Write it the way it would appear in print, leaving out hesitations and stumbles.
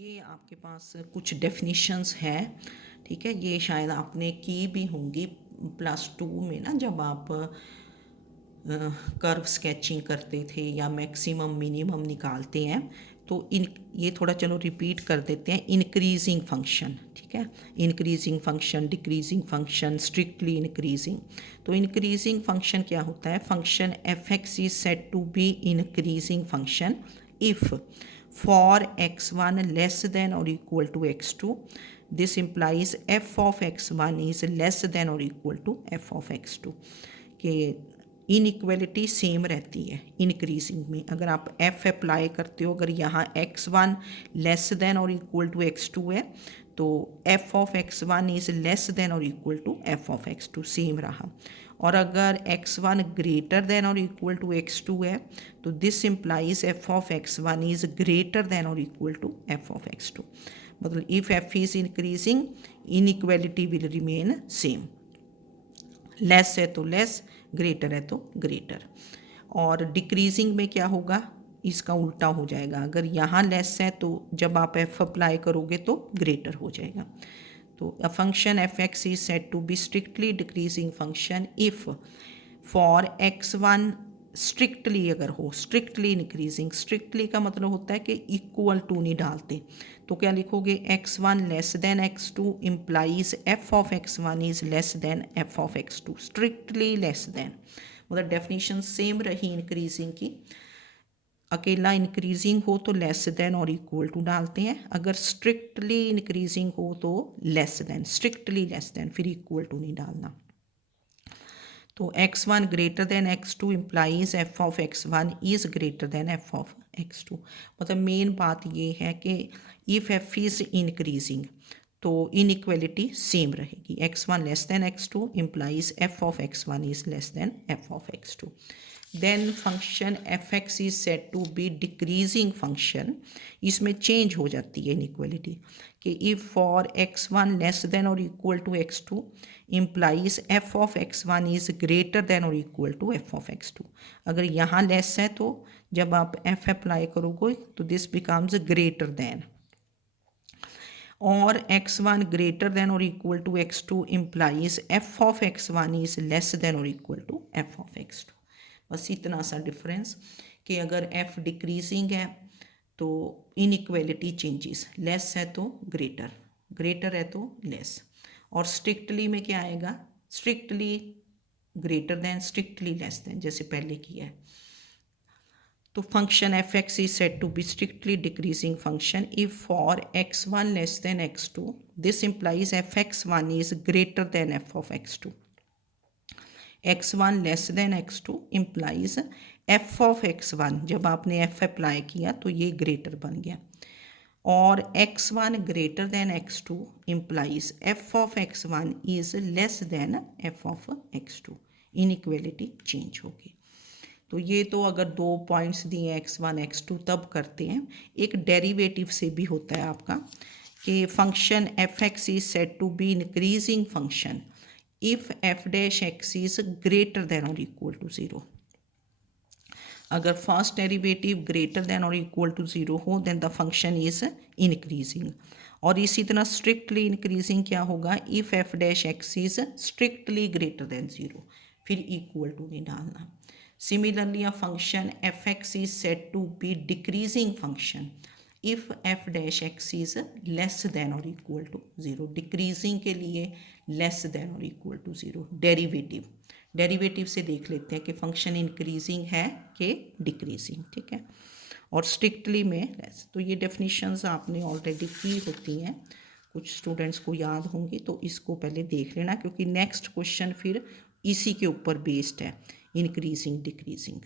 ये आपके पास कुछ डेफिनेशंस हैं, ठीक है। ये शायद आपने की भी होंगी +2 में ना, जब आप कर्व स्केचिंग करते थे या मैक्सिमम मिनिमम निकालते हैं। तो ये थोड़ा चलो रिपीट कर देते हैं। इंक्रीजिंग फंक्शन, ठीक है, increasing function, decreasing function, strictly increasing. तो इंक्रीजिंग फंक्शन क्या होता है? Function F x is said to be increasing function if for x1 less than or equal to x2, this implies f of x1 is less than or equal to f of x2 कि inequality same रहती है increasing में। अगर आप f apply करते हो, अगर यहाँ x1 लेस देन और इक्वल टू x2 है तो f of x1 is less than और equal to f of x2 same रहा। और अगर x1 ग्रेटर देन और इक्वल टू x2 है तो this implies f of x1 is greater than और equal to f of x2। मतलब if f is increasing, inequality will remain same. Less है तो लेस, ग्रेटर है तो ग्रेटर। और डिक्रीजिंग में क्या होगा? इसका उल्टा हो जाएगा। अगर यहाँ लेस है तो जब आप f अप्लाई करोगे तो ग्रेटर हो जाएगा। तो a function F x is said to be strictly decreasing function if for x1 strictly, अगर हो स्ट्रिक्टली इंक्रीजिंग। स्ट्रिक्टली का मतलब होता है कि इक्वल टू नहीं डालते। तो क्या लिखोगे? x1 less than x2 implies f of x1 is less than f of x2, strictly less then. मतलब डेफिनेशन सेम रही इंक्रीजिंग की। अकेला इंक्रीजिंग हो तो लेस देन और इक्वल टू डालते हैं, अगर स्ट्रिक्टली इंक्रीजिंग हो तो less than, strictly less then, फिर इक्वल टू नहीं डालना। तो x1 greater then x2 implies f of x1 is greater than f of x2। मतलब मेन बात ये है कि इफ़ f इज़ इंक्रीजिंग तो इनइक्वलिटी सेम रहेगी। x1 less than x2 implies f of x1 is less than f of x2। Then function F x is said to be decreasing function. इसमें change हो जाती है inequality कि if for x1 less than और equal to x2 implies f of x1 is greater than और equal to f of x2। अगर यहाँ less है तो जब आप f अप्लाई करोगे तो दिस बिकम्स ग्रेटर देन। और x1 ग्रेटर देन और equal to x2 implies f of x1 is less than और equal to f of x2। बस इतना सा डिफरेंस कि अगर f डिक्रीजिंग है तो इनइक्वलिटी चेंजेस, लेस है तो ग्रेटर, ग्रेटर है तो लेस। और स्ट्रिक्टली में क्या आएगा? Strictly greater than, strictly less than, जैसे पहले किया है। तो function F x is said to be strictly decreasing function if for x1 less than x2 this implies f x one is greater than f of x2। x1 less than x2 implies f of x1, जब आपने f apply किया तो ये greater बन गया। और x1 greater then x2 implies f of x1 is less than f of x2। Inequality change होगी। तो ये तो अगर 2 पॉइंट्स दिए x1 x2 तब करते हैं। एक डेरिवेटिव से भी होता है आपका कि function F x is said to be increasing function if f dash x is greater than और इक्वल टू 0। अगर फर्स्ट डेरिवेटिव ग्रेटर देन और इक्वल टू 0 हो then the function is increasing. और इसी तरह स्ट्रिक्टली इंक्रीजिंग क्या होगा? If f dash x is strictly greater than 0, फिर इक्वल टू नहीं डालना। Similarly, a function f(x) is said to be decreasing function if f dash x is less than or equal to 0। Decreasing के लिए less than or equal to 0। Derivative, derivative से देख लेते हैं कि फंक्शन इंक्रीजिंग है कि डिक्रीजिंग, ठीक है। और स्ट्रिक्टली में लेस। तो ये डेफिनेशंस आपने ऑलरेडी की होती हैं, कुछ स्टूडेंट्स को याद होंगी, तो इसको पहले देख लेना क्योंकि नेक्स्ट क्वेश्चन फिर इसी के ऊपर बेस्ड है, इंक्रीजिंग डिक्रीजिंग।